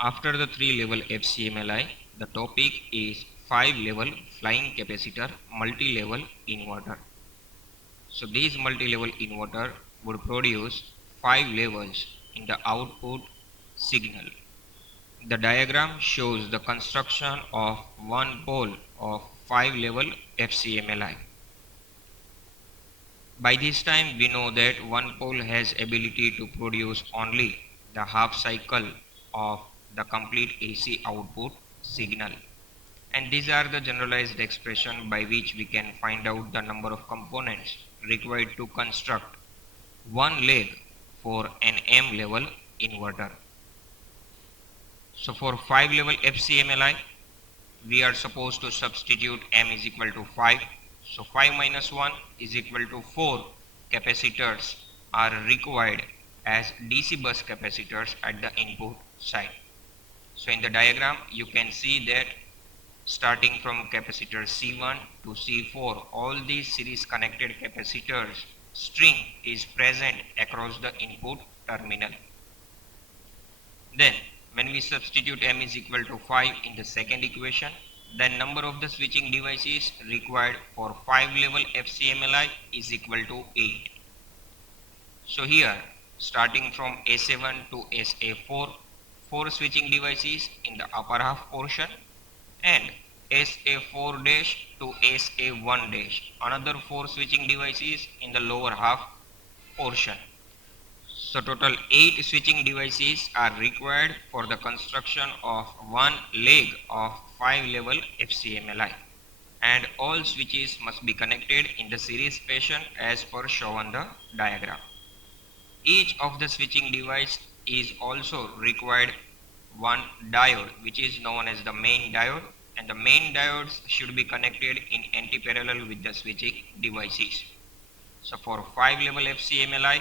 After the 3-level FCMLI, the topic is 5-level flying capacitor multi-level inverter. So this multi-level inverter would produce 5 levels in the output signal. The diagram shows the construction of one pole of 5-level FCMLI. By this time we know that one pole has ability to produce only the half cycle of the complete AC output signal. And these are the generalized expression by which we can find out the number of components required to construct one leg for an M level inverter. So for 5 level FCMLI, we are supposed to substitute M is equal to 5. So 5 minus 1 is equal to 4 capacitors are required as DC bus capacitors at the input side. So in the diagram you can see that starting from capacitor C1 to C4, all these series connected capacitors string is present across the input terminal. Then when we substitute M is equal to 5 in the second equation, then number of the switching devices required for 5 level FCMLI is equal to 8. So here starting from A7 to SA4, 4 switching devices in the upper half portion, and SA4 dash to SA1 dash, another 4 switching devices in the lower half portion. So total 8 switching devices are required for the construction of one leg of 5 level FCMLI, and all switches must be connected in the series fashion as per shown on the diagram. Each of the switching device is also required one diode, which is known as the main diode, and the main diodes should be connected in anti-parallel with the switching devices. So for 5 level FCMLI,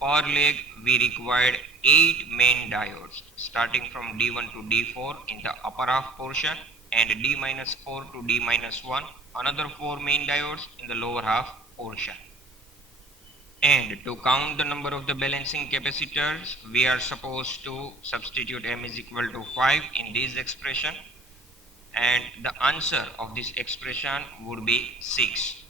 per leg we required 8 main diodes starting from D1 to D4 in the upper half portion, and D-4 to D-1, another 4 main diodes in the lower half portion. And to count the number of the balancing capacitors, we are supposed to substitute M is equal to 5 in this expression, and the answer of this expression would be 6.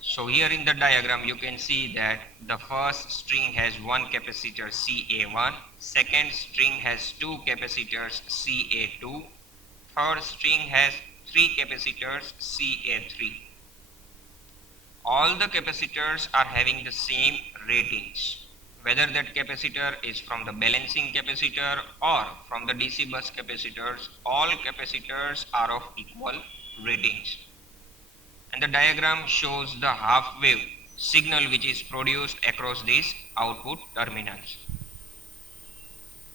So here in the diagram you can see that the first string has one capacitor CA1, second string has 2 capacitors CA2, third string has 3 capacitors CA3. All the capacitors are having the same ratings. Whether that capacitor is from the balancing capacitor or from the DC bus capacitors, all capacitors are of equal ratings. And the diagram shows the half wave signal which is produced across these output terminals.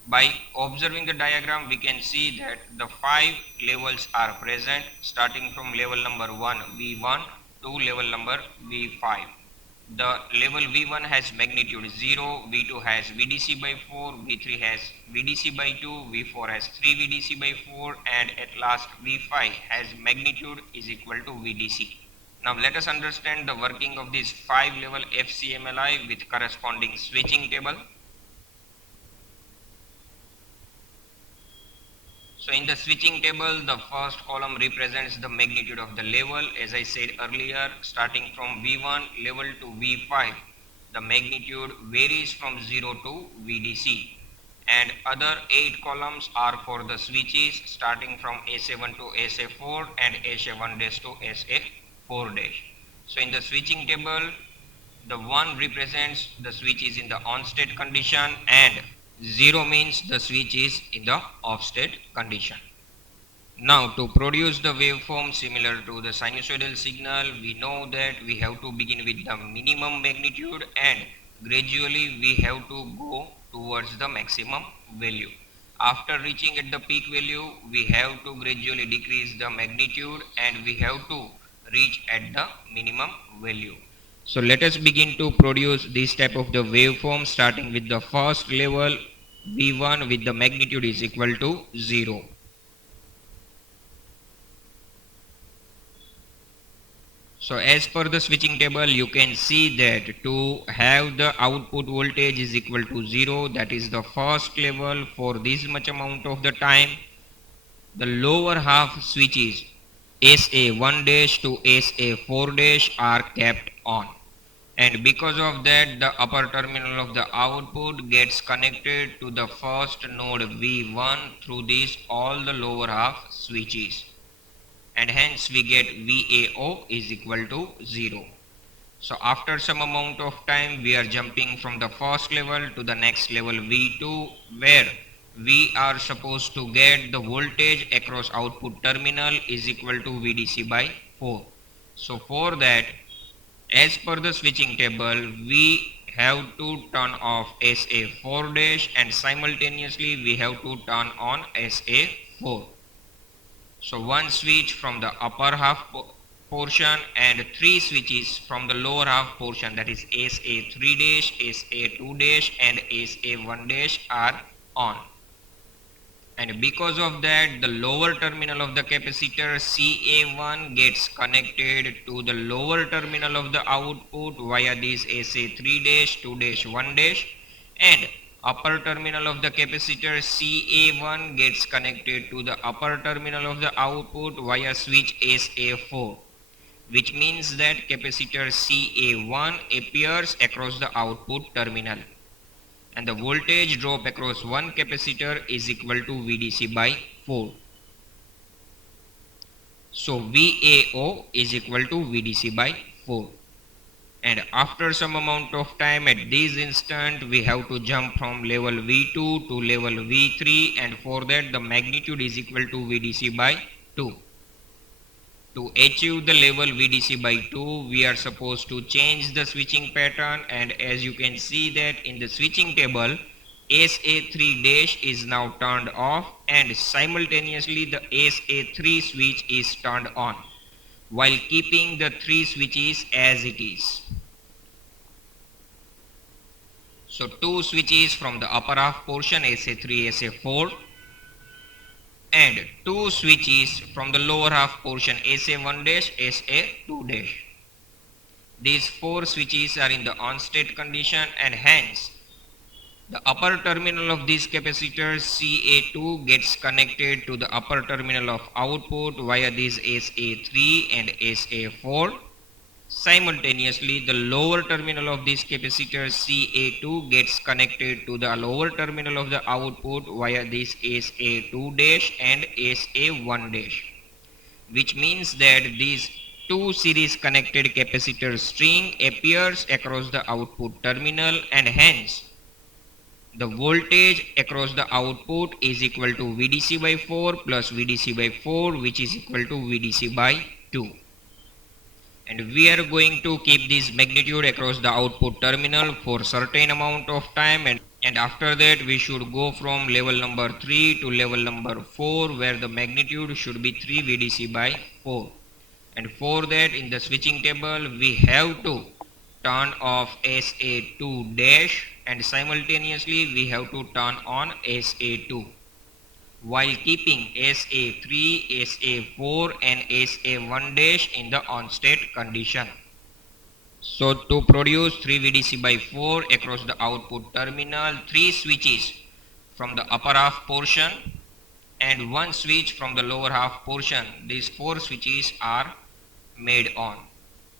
By observing the diagram, we can see that the 5 levels are present starting from level number 1 V1 to level number V5. The level V1 has magnitude 0, V2 has VDC by 4, V3 has VDC by 2, V4 has 3 VDC by 4, and at last V5 has magnitude is equal to VDC. Now let us understand the working of this 5 level FCMLI with corresponding switching table. So in the switching table, the first column represents the magnitude of the level. As I said earlier, starting from V1 level to V5, the magnitude varies from 0 to VDC. And other 8 columns are for the switches starting from A7 to SA4 and SA1 dash to SA4 dash. So in the switching table, the 1 represents the switch is in the on state condition, and 0 means the switch is in the off state condition. Now to produce the waveform similar to the sinusoidal signal, we know that we have to begin with the minimum magnitude and gradually we have to go towards the maximum value. After reaching at the peak value, we have to gradually decrease the magnitude and we have to reach at the minimum value. So let us begin to produce this type of the waveform starting with the first level V1 with the magnitude is equal to 0. So as per the switching table, you can see that to have the output voltage is equal to 0, that is the first level for this much amount of the time, the lower half switches SA1 dash to SA4 dash are kept on. And because of that, the upper terminal of the output gets connected to the first node V1 through these all the lower half switches, and hence we get VAO is equal to 0. So after some amount of time, we are jumping from the first level to the next level V2, where we are supposed to get the voltage across output terminal is equal to VDC by 4. So for that, as per the switching table, we have to turn off SA4 dash and simultaneously we have to turn on SA4. So one switch from the upper half portion and three switches from the lower half portion, that is SA3 dash, SA2 dash and SA1 dash are on. And because of that, the lower terminal of the capacitor CA1 gets connected to the lower terminal of the output via this SA3 dash, 2 dash, 1 dash, and upper terminal of the capacitor CA1 gets connected to the upper terminal of the output via switch SA4, which means that capacitor CA1 appears across the output terminal, and the voltage drop across one capacitor is equal to VDC by 4. So VAO is equal to VDC by 4. And after some amount of time, at this instant we have to jump from level V2 to level V3, and for that the magnitude is equal to VDC by 2. To achieve the level VDC by 2, we are supposed to change the switching pattern, and as you can see that in the switching table, SA3 dash is now turned off and simultaneously the SA3 switch is turned on, while keeping the three switches as it is. So two switches from the upper half portion SA3, SA4, and two switches from the lower half portion SA1 dash, SA2 dash. These four switches are in the on state condition, and hence the upper terminal of this capacitor CA2 gets connected to the upper terminal of output via this SA3 and SA4. Simultaneously, the lower terminal of this capacitor CA2 gets connected to the lower terminal of the output via this SA2 dash and SA1 dash, which means that these two series connected capacitor string appears across the output terminal, and hence the voltage across the output is equal to VDC by 4 plus VDC by 4, which is equal to VDC by 2. And we are going to keep this magnitude across the output terminal for certain amount of time, and after that we should go from level number 3 to level number 4, where the magnitude should be 3 VDC by 4. And for that, in the switching table we have to turn off SA2 dash and simultaneously we have to turn on SA2, while keeping SA3, SA4 and SA1 dash in the on state condition. So to produce 3 VDC by 4 across the output terminal, 3 switches from the upper half portion and 1 switch from the lower half portion, these 4 switches are made on.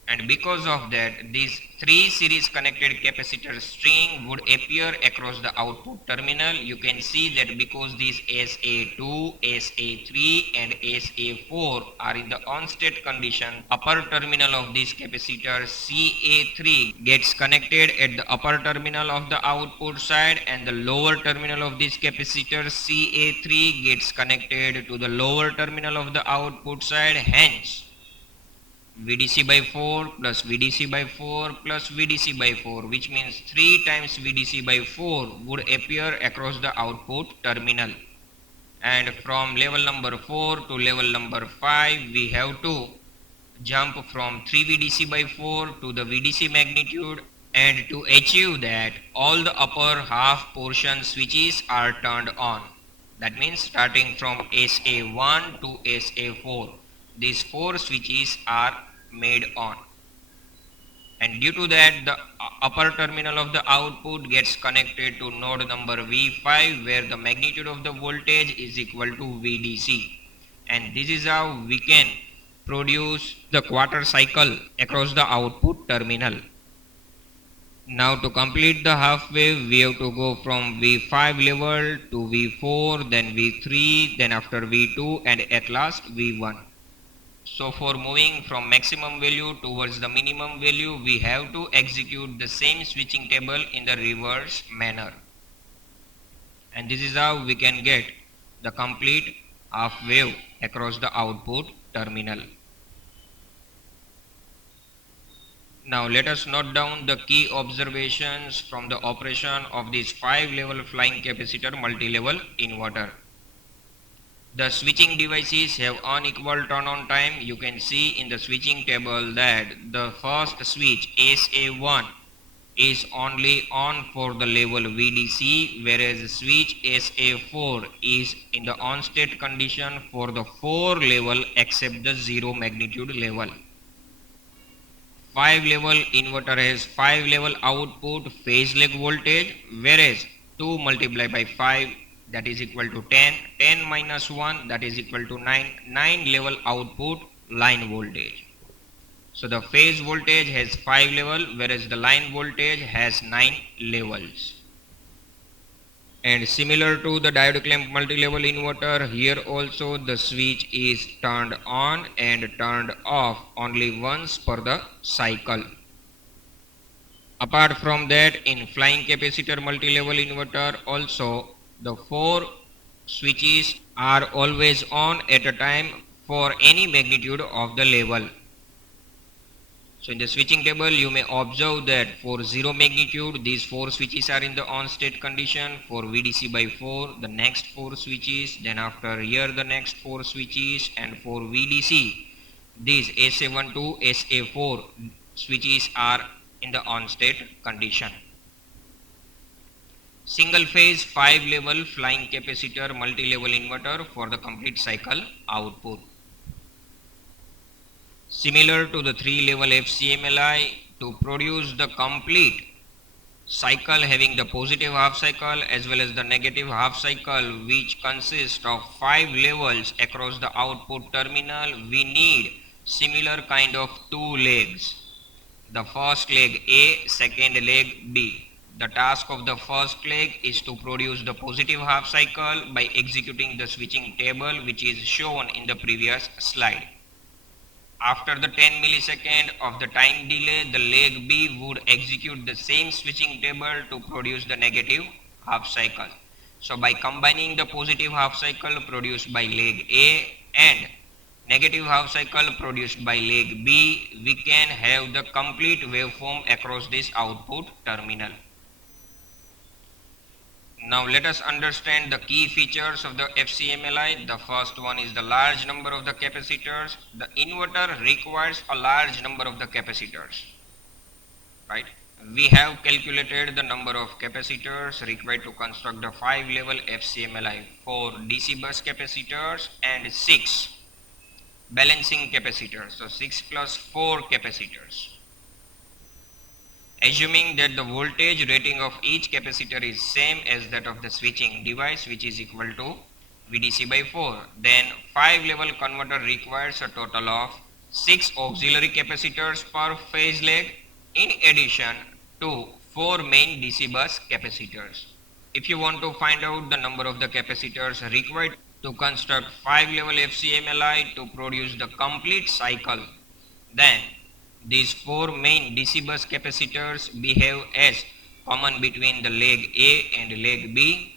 And because of that, these 3 series connected capacitor string would appear across the output terminal. You can see that because these SA2, SA3 and SA4 are in the on state condition, upper terminal of this capacitor CA3 gets connected at the upper terminal of the output side, and the lower terminal of this capacitor CA3 gets connected to the lower terminal of the output side. Hence VDC by 4 plus VDC by 4 plus VDC by 4, which means 3 times VDC by 4 would appear across the output terminal. And from level number 4 to level number 5, we have to jump from 3 VDC by 4 to the VDC magnitude, and to achieve that, all the upper half portion switches are turned on. That means starting from SA1 to SA4, these 4 switches are made on, and due to that the upper terminal of the output gets connected to node number V5, where the magnitude of the voltage is equal to VDC, and this is how we can produce the quarter cycle across the output terminal. Now to complete the half wave, we have to go from V5 level to V4, then V3, then after V2, and at last V1. So for moving from maximum value towards the minimum value, we have to execute the same switching table in the reverse manner. And this is how we can get the complete half wave across the output terminal. Now let us note down the key observations from the operation of this 5-level flying capacitor multi-level inverter. The switching devices have unequal turn on time. You can see in the switching table that the first switch SA1 is only on for the level VDC, whereas switch SA4 is in the on state condition for the 4 level except the 0 magnitude level. 5-level inverter has 5-level output phase lag voltage, whereas 2 multiplied by 5, that is equal to 10, 10 minus 1, that is equal to 9, 9-level output line voltage. So the phase voltage has 5 level, whereas the line voltage has 9 levels. And similar to the diode clamp multi-level inverter, here also the switch is turned on and turned off only once per the cycle. Apart from that, in flying capacitor multi-level inverter also the 4 switches are always on at a time for any magnitude of the level. So in the switching table, you may observe that for 0 magnitude, these 4 switches are in the on state condition. For VDC by 4, the next 4 switches, then after here the next 4 switches, and for VDC, these SA1 to SA4 switches are in the on state condition. Single phase 5-level flying capacitor multi-level inverter for the complete cycle output. Similar to the 3-level FCMLI, to produce the complete cycle having the positive half cycle as well as the negative half cycle, which consists of 5 levels across the output terminal, we need similar kind of 2 legs. The first leg A, second leg B. The task of the first leg is to produce the positive half cycle by executing the switching table, which is shown in the previous slide. After the 10 millisecond of the time delay, the leg B would execute the same switching table to produce the negative half cycle. So by combining the positive half cycle produced by leg A and negative half cycle produced by leg B, we can have the complete waveform across this output terminal. Now let us understand the key features of the FCMLI. The first one is the large number of the capacitors. The inverter requires a large number of the capacitors, right? We have calculated the number of capacitors required to construct the 5-level FCMLI, 4 DC bus capacitors and 6 balancing capacitors. So 6 plus 4 capacitors. Assuming that the voltage rating of each capacitor is same as that of the switching device, which is equal to VDC by 4, then 5-level converter requires a total of 6 auxiliary capacitors per phase leg in addition to 4 main DC bus capacitors. If you want to find out the number of the capacitors required to construct 5-level FCMLI to produce the complete cycle, then these 4 main DC bus capacitors behave as common between the leg A and leg B.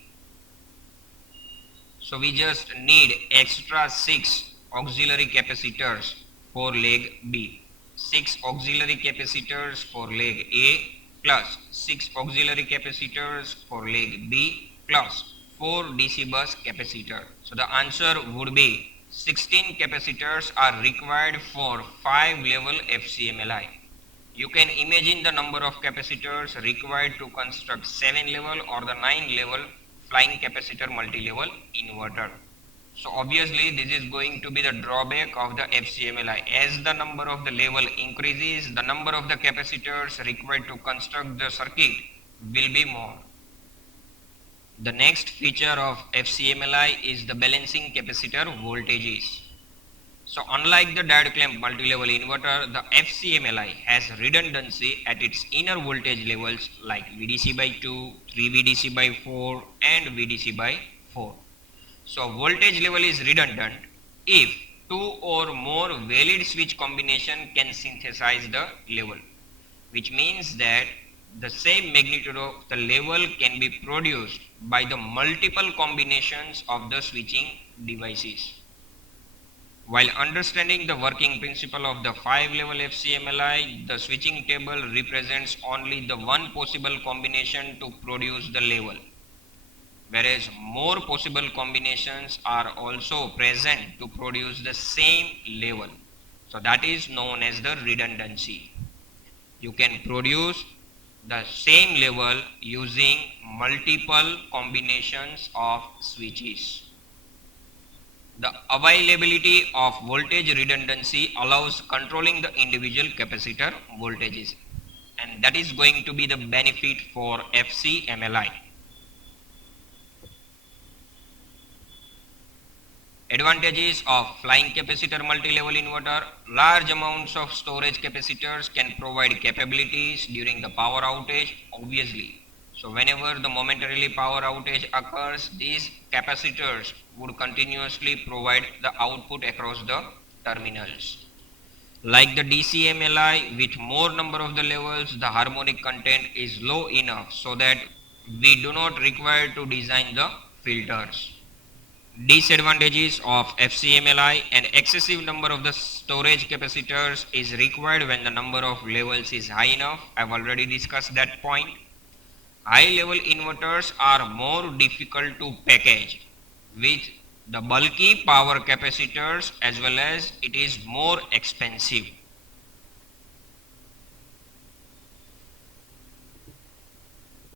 So we just need extra 6 auxiliary capacitors for leg B. 6 auxiliary capacitors for leg A plus 6 auxiliary capacitors for leg B plus 4 DC bus capacitor. So the answer would be 16 capacitors are required for 5-level FCMLI. You can imagine the number of capacitors required to construct 7-level or the 9-level flying capacitor multi-level inverter. So obviously this is going to be the drawback of the FCMLI. As the number of the level increases, the number of the capacitors required to construct the circuit will be more. The next feature of FCMLI is the balancing capacitor voltages. So unlike the diode clamp multi-level inverter, the FCMLI has redundancy at its inner voltage levels like VDC by 2, 3 VDC by 4 and VDC by 4. So voltage level is redundant if two or more valid switch combination can synthesize the level, which means that the same magnitude of the level can be produced by the multiple combinations of the switching devices. While understanding the working principle of the 5-level FCMLI, the switching table represents only the one possible combination to produce the level, whereas more possible combinations are also present to produce the same level. So that is known as the redundancy. You can produce the same level using multiple combinations of switches. The availability of voltage redundancy allows controlling the individual capacitor voltages, and that is going to be the benefit for FCMLI. Advantages of flying capacitor multi-level inverter. Large amounts of storage capacitors can provide capabilities during the power outage, obviously. So whenever the momentarily power outage occurs, these capacitors would continuously provide the output across the terminals. Like the DCMLI, with more number of the levels, the harmonic content is low enough so that we do not require to design the filters. Disadvantages of FCMLI: an excessive number of the storage capacitors is required when the number of levels is high enough. I've already discussed that point. High level inverters are more difficult to package with the bulky power capacitors, as well as it is more expensive.